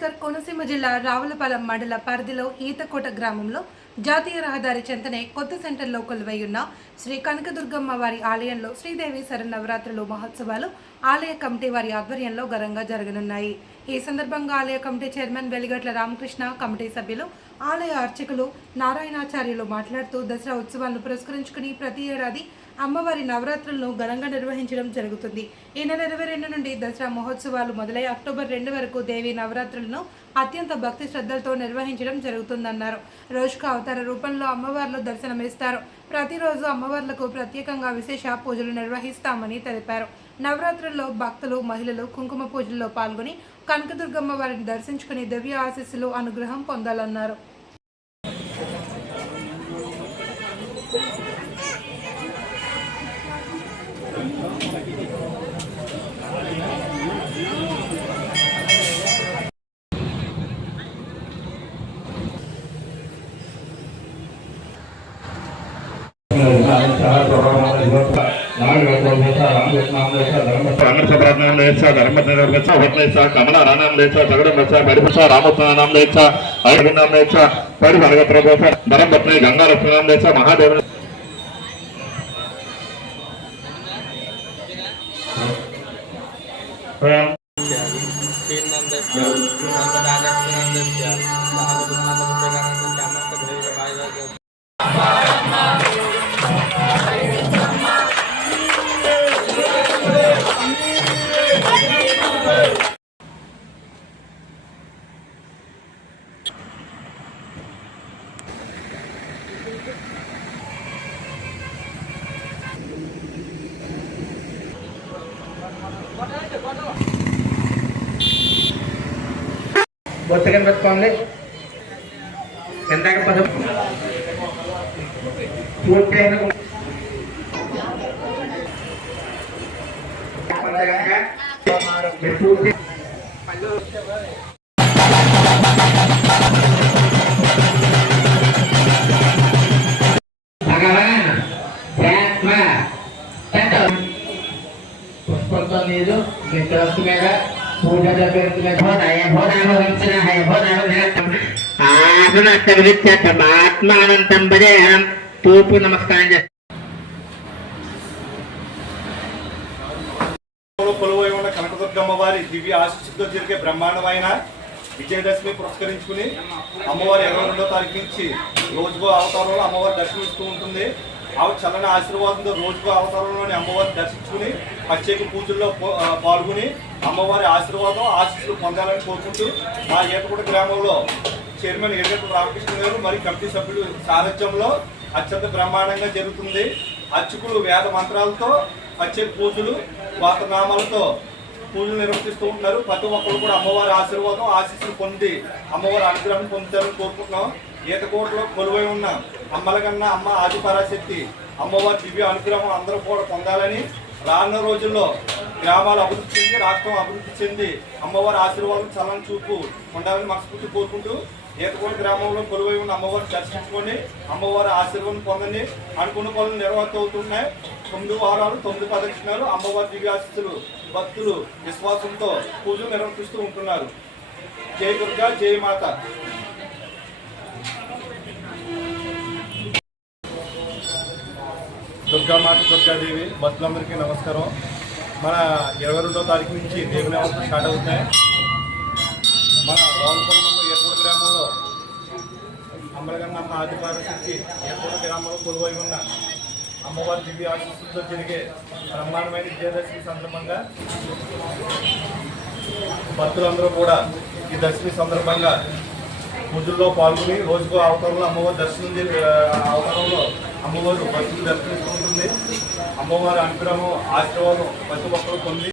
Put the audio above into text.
అంబేద్కర్ కోనసీమ జిల్లా రావులపాలెం మండల పరిధిలో ఈతకోట గ్రామంలో జాతీయ రహదారి చెంతనే కొత్త సెంటర్లో కొలువై ఉన్న శ్రీ కనకదుర్గమ్మ వారి ఆలయంలో శ్రీదేవి శరన్నవరాత్రులు మహోత్సవాలు ఆలయ కమిటీ వారి ఆధ్వర్యంలో ఘనంగా జరగనున్నాయి. ఈ సందర్భంగా ఆలయ కమిటీ చైర్మన్ వెలిగట్ల రామకృష్ణ, కమిటీ సభ్యులు, ఆలయ అర్చకులు నారాయణాచార్యులు మాట్లాడుతూ దసరా ఉత్సవాలను పురస్కరించుకుని ప్రతి ఏడాది అమ్మవారి నవరాత్రులను ఘనంగా నిర్వహించడం జరుగుతుంది. ఈ నెల 22 నుండి దసరా మహోత్సవాలు మొదలై అక్టోబర్ 2 వరకు దేవి నవరాత్రులను అత్యంత భక్తి శ్రద్ధలతో నిర్వహించడం జరుగుతుందన్నారు. రోజుకు అవతార రూపంలో అమ్మవార్లు దర్శనమిస్తారు. ప్రతిరోజు అమ్మవార్లకు ప్రత్యేకంగా విశేష పూజలు నిర్వహిస్తామని తెలిపారు. నవరాత్రుల్లో భక్తులు, మహిళలు కుంకుమ పూజల్లో పాల్గొని కనకదుర్గమ్మ వారిని దర్శించుకుని దివ్య ఆశీస్సులు, అనుగ్రహం పొందాలన్నారు. कमला नाम लेचा सगड़ लेचा बड़िसा रामोत्सव नाम लेचा अयन नाम लेचा बड़ी भरग प्रभोष धर्म पत्नी गंगा लक्ष्मी नाम लेचा महादेव బొత్తకం పెట్టుకోండి. ఎందాక పదం పూర్తయిన పూర్తి భగవాన్ ఆత్మ పుష్పంతో నీరు మీ తులసి మీద पूजा तूर्పు నమస్కారం కొలువై ఉన్న కనకదుర్గమ్మ వారి దివ్య ఆశీస్సులతో జరిగే బ్రహ్మాండమైన విజయదశమి పురస్కరించుకుని అమ్మవారి 22వ తారీఖు నుంచి రోజుకో అవతారంలో అమ్మవారి దర్శనమిస్తూ ఉంటుంది. ఆవిడ చల్లని ఆశీర్వాదంతో రోజుకో అవతారంలోని అమ్మవారిని దర్శించుకుని ప్రత్యేక పూజల్లో పాల్గొని అమ్మవారి ఆశీర్వాదం ఆశీస్సులు పొందాలని కోరుకుంటూ మా ఈతకోట గ్రామంలో చైర్మన్ వెలిగట్ల రామకృష్ణ గారు మరియు కమిటీ సభ్యులు సారథ్యంలో అత్యంత బ్రహ్మాండంగా జరుగుతుంది. అర్చకులు వేద మంత్రాలతో ప్రత్యేక పూజలు, గోత్రనామాలతో పూజలు నిర్వహిస్తూ ఉంటున్నారు. ప్రతి ఒక్కరు కూడా అమ్మవారి ఆశీర్వాదం ఆశీస్సులు పొంది అమ్మవారి అనుగ్రహం పొందుతారని కోరుకుంటున్నాం. ఈతకోటలో కొలువై ఉన్న అమ్మలకన్నా అమ్మ ఆదిపరాశక్తి అమ్మవారి దివ్య అనుగ్రహం అందరూ కూడా పొందాలని, రానున్న రోజుల్లో గ్రామాలు అభివృద్ధి చెంది రాష్ట్రం అభివృద్ధి చెంది అమ్మవారి ఆశీర్వాదం చల్లని చూపు ఉండాలని మనస్ఫూర్తి కోరుకుంటూ ఈతకోట గ్రామంలో కొలువై ఉన్న అమ్మవారిని దర్శించుకొని అమ్మవారి ఆశీర్వాదం పొందండి. అనుకున్న పనులు నిర్వహిస్తున్నాయి. 9 వారాలు 9 ప్రదక్షిణాలు అమ్మవారి దివ్య ఆశీస్సులు భక్తులు విశ్వాసంతో పూజలు నిర్వహిస్తూ ఉంటున్నారు. జై దుర్గా, జై మాత. దుర్గామాత, దుర్గాదేవి భక్తులందరికీ నమస్కారం. మన 22వ తారీఖు నుంచి దేవి నవరాత్రులు స్టార్ట్ అవుతాయి. మన రావులపాలెంలో ఈతకోట గ్రామంలో అమ్మలగన్న అమ్మ ఆదిపరాశక్తి ఈతకోట గ్రామంలో కొలువై ఉన్న అమ్మవారి దివ్య ఆశీస్సులతో జరిగే బ్రహ్మాండమైన విజయదశమి సందర్భంగా భక్తులందరూ కూడా ఈ దశమి సందర్భంగా పూజల్లో పాల్గొని రోజుకో అవతారంలో అమ్మవారి దర్శనం అవతారంలో అమ్మవారు భక్తులు దర్శనిస్తూ ఉంటుంది. అమ్మవారి అనుగ్రహం ఆశీర్వాదం ప్రతి ఒక్కరు పొంది